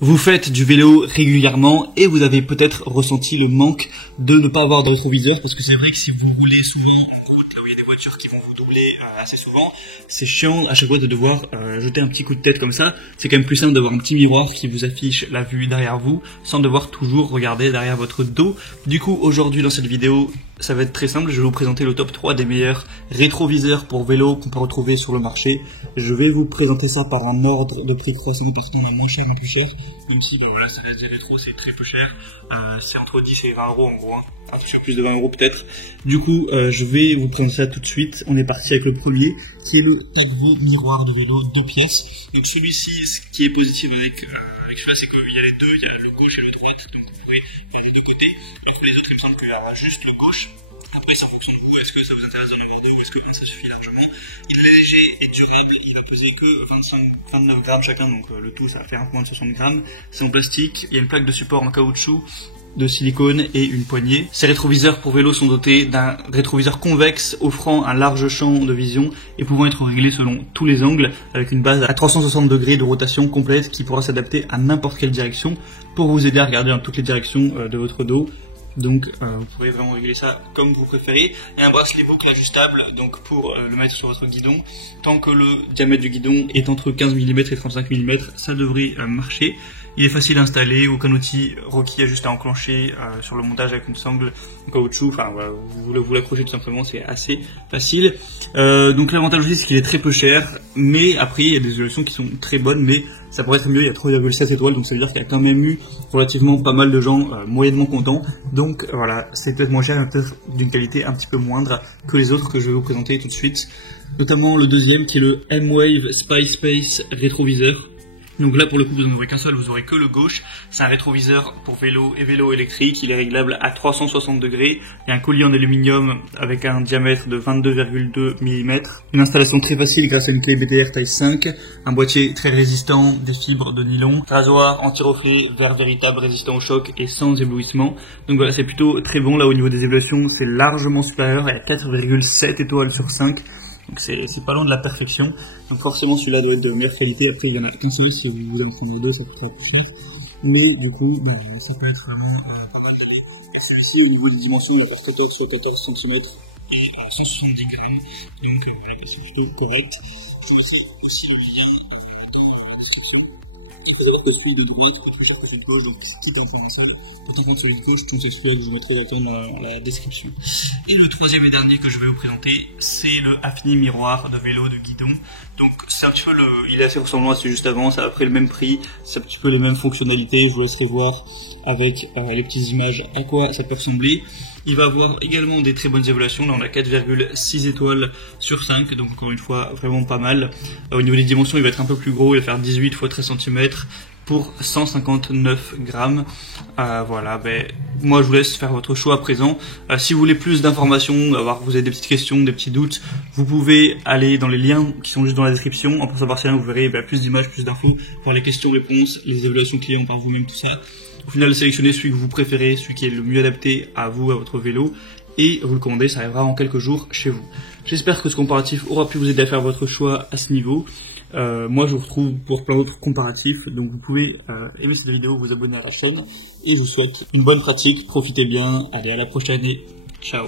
Vous faites du vélo régulièrement et vous avez peut-être ressenti le manque de ne pas avoir de rétroviseur, parce que c'est vrai que si vous roulez souvent en route là où il y a des voitures qui vont vous doubler assez souvent, c'est chiant à chaque fois de devoir jeter un petit coup de tête comme ça. C'est quand même plus simple d'avoir un petit miroir qui vous affiche la vue derrière vous sans devoir toujours regarder derrière votre dos. Du coup, aujourd'hui dans cette vidéo, ça va être très simple, je vais vous présenter le top 3 des meilleurs rétroviseurs pour vélo qu'on peut retrouver sur le marché. Je vais vous présenter ça par un ordre de prix croissant, partant d'un moins cher à plus cher, même si ben voilà, ça reste des rétros, c'est très peu cher, c'est entre 10 et 20 euros en gros, un peu plus de 20 euros peut-être. Du coup, je vais vous présenter ça tout de suite. On est parti avec le premier, qui est le Tagvo miroir de vélo 2 pièces. Donc celui-ci, ce qui est positif avec celui-là, c'est qu'il y a les deux, il y a le gauche et le droite, donc vous pouvez les deux côtés. Et pour les autres, il me semble qu'il y a juste le gauche. Après, c'est en fonction de vous, est-ce que ça vous intéresse d'en avoir deux ou est-ce que ça suffit largement. Il est léger et durable, il va peser que 29 grammes chacun, donc le tout ça va faire un peu moins de 60 grammes. C'est en plastique, il y a une plaque de support en caoutchouc, de silicone et une poignée. Ces rétroviseurs pour vélo sont dotés d'un rétroviseur convexe offrant un large champ de vision et pouvant être réglé selon tous les angles avec une base à 360 degrés de rotation complète qui pourra s'adapter à n'importe quelle direction pour vous aider à regarder dans toutes les directions de votre dos. Donc vous pourrez vraiment régler ça comme vous préférez. Et un bracelet boucle ajustable donc pour le mettre sur votre guidon. Tant que le diamètre du guidon est entre 15 mm et 35 mm, ça devrait marcher. Il est facile à installer, aucun outil requis juste à enclencher sur le montage avec une sangle en caoutchouc. Enfin voilà, vous l'accrochez tout simplement, c'est assez facile. Donc l'avantage aussi c'est qu'il est très peu cher, mais après il y a des évolutions qui sont très bonnes, mais ça pourrait être mieux. Il y a 3,7 étoiles, donc ça veut dire qu'il y a quand même eu relativement pas mal de gens moyennement contents. Donc voilà, c'est peut-être moins cher, mais peut-être d'une qualité un petit peu moindre que les autres que je vais vous présenter tout de suite. Notamment le deuxième qui est le M-Wave Spy Space rétroviseur. Donc là pour le coup vous n'en aurez qu'un seul, vous aurez que le gauche. C'est un rétroviseur pour vélo et vélo électrique, il est réglable à 360 degrés. Il y a un collier en aluminium avec un diamètre de 22,2 mm. Une installation très facile grâce à une clé BTR taille 5. Un boîtier très résistant, des fibres de nylon. Rasoir anti-reflet, verre véritable résistant au choc et sans éblouissement. Donc voilà, c'est plutôt très bon. Là au niveau des évaluations c'est largement supérieur, il y a 4,7 étoiles sur 5. Donc c'est pas loin de la perfection. Donc forcément celui-là doit être de meilleure qualité. Après il y en a qu'un seul, si vous en prenez deux ça peut être plus cher. Mais du coup ça peut être vraiment pas mal. Et celui-ci au niveau des dimensions il apporte peut-être sur 14 cm et 170 grammes. Donc voilà, c'est plutôt correct. Je vais aussi le lien de description. Il faut savoir que celui de droite est plus cher que celui de gauche, donc quitte à le faire comme ça. Par contre celui de gauche, tout ça que je mettrai dans la description. Et le troisième et dernier que je vais vous présenter, c'est le Afni miroir de vélo de guidon. Donc c'est un petit peu il est assez ressemblant à celui juste avant, ça a pris le même prix, c'est un petit peu les mêmes fonctionnalités, je vous laisserai voir avec les petites images à quoi ça peut ressembler. Il va avoir également des très bonnes évaluations, là on a 4,6 étoiles sur 5, donc encore une fois vraiment pas mal. Au niveau des dimensions il va être un peu plus gros, il va faire 18 x 13 cm pour 159 grammes. Voilà, moi je vous laisse faire votre choix à présent. Si vous voulez plus d'informations, vous avez des petites questions, des petits doutes, vous pouvez aller dans les liens qui sont juste dans la description. En passant par ces liens, vous verrez plus d'images, plus d'infos, pour les questions-réponses, les évaluations clients par vous-même, tout ça. Au final, sélectionnez celui que vous préférez, celui qui est le mieux adapté à vous, à votre vélo, et vous le commandez, ça arrivera en quelques jours chez vous. J'espère que ce comparatif aura pu vous aider à faire votre choix à ce niveau. Moi je vous retrouve pour plein d'autres comparatifs, donc vous pouvez aimer cette vidéo, vous abonner à la chaîne, et je vous souhaite une bonne pratique, profitez bien, allez à la prochaine et ciao.